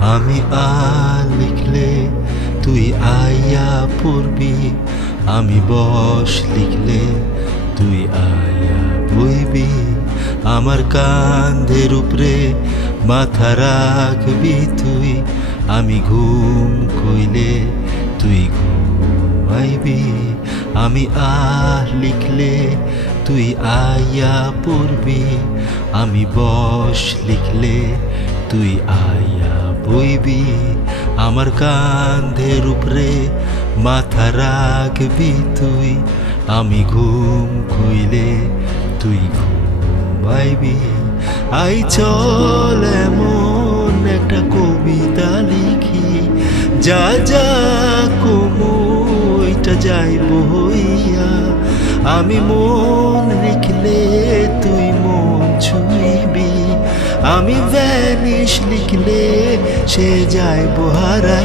আমি আ লিখলে তুই আইয়া পড়বি। আমি বস লিখলে তুই আইয়া বইবি। আমার কান্ধের উপরে মাথা রাখবি তুই। আমি ঘুম কইলে তুই ঘুমাইবি। আমি আহ লিখলে তুই আইয়া পড়বি। আমি বস লিখলে তুই আইয়া বইবি, আমার কান্ধের উপরে মাথা রাখবি তুই। আমি ঘুম খুইলে তুই ঘুমাইবি। আই চল এমন একটা কবিতা লিখি, যা যা কমইটা যাইব হইয়া। আমি মন লিখলে আমি ভ্যানিশ লিখলে সে যায় হারাইয়া